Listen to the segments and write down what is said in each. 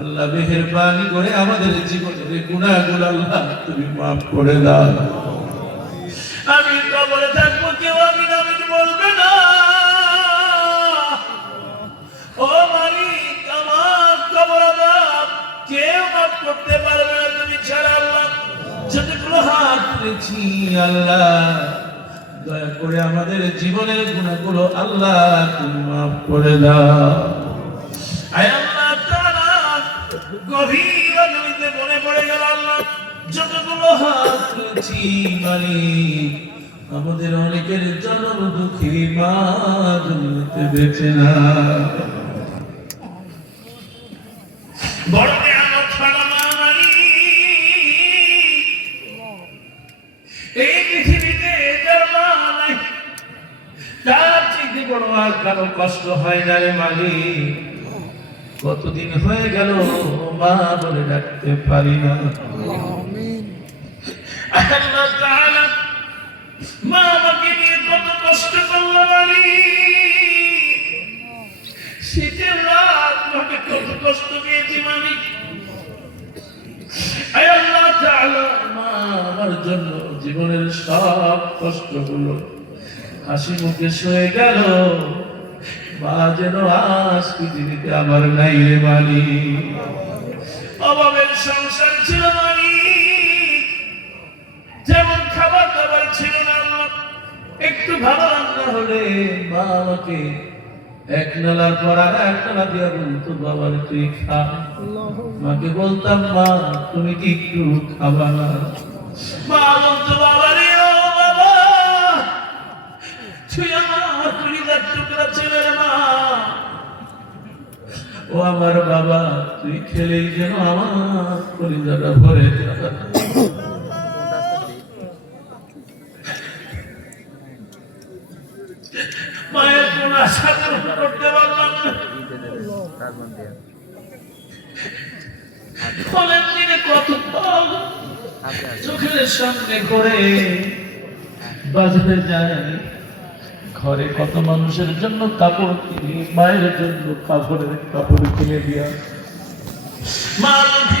আল্লাহ মেহেরবানি করে আমাদের জীবনের গুণাগুলো আল্লাহ তুমি মাফ করে দাও। আমি কবরে থাকব, কেউ আমি নামিন বলবে না। ও মালিক, আমার কবর আযাব কেউ মাফ করতে পারবে না তুমি ছাড়া আল্লাহ। যতগুলো হাত তুলেছি আল্লাহ, দয়া করে আমাদের জীবনের গুণাগুলো আল্লাহ তুমি মাফ করে দাও। আয় আমাদের অনেকের জন্ম দুঃখী মা বেঁচে না। এই পৃথিবীতে কারও কষ্ট হয় না রে মালিক? কতদিন হয়ে গেল মা বলে ডাকতে পারি না। কষ্ট মালিক কষ্ট মালিক জীবনের সব কষ্টগুলো হাসি মুখে সয়ে গেল, মা যেন আজ পৃথিবীতে আমার নাই রে মালি অভাবের সংসার ছিল যেমন খাবার দাবার ছিল না আল্লাহ। একটু ভালো রান্না হলে মা আমাকে এক নালার পর আর এক নালা দিয়া বলতো বাবার তুই খা মাকে বলতাম মা তুমি কি একটু খাবা না মা বলতো বাবা রে ও বাবা তুই আমার কলিজার টুকরা ছেলের মা ও আমার বাবা তুই খেলেই যেন আমার কলিজাটা ভরে যায়। ঘরে কত মানুষের জন্য কাপড় কিনি মায়ের জন্য কাপড়ের কাপড় কিনে দিয়া। মা লক্ষ্মী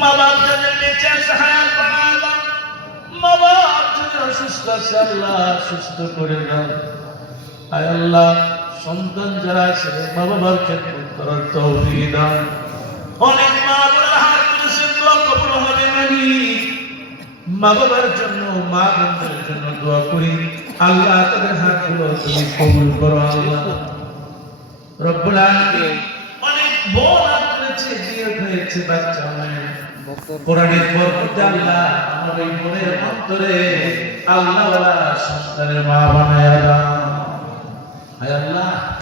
মা বাপ যাদের বেঁচে অসুস্থ আছে, আল্লাহ সুস্থ করে দাও। আল্লাহ, সন্তান যারা আছে, মা বাবার ক্ষেত্রে করার তৌফিক দান অনেক মা বাবার হাত তুলেছেন দোয়া কবুল হবে মা বাবার জন্য, মা বোনদের জন্য দোয়া করি। আল্লাহ তাদের হাতগুলো তুমি কবুল করো, আল্লাহ। রব্বুল আলামিন, অনেক বোন আপনাছে বিয়ে হয়েছে, বাচ্চা হয় কোরআনের বরকতে আল্লাহ আমার এই মনের অন্তরে আল্লাহ সন্তানের মা বানায় আল্লাহ। আল্লাহ।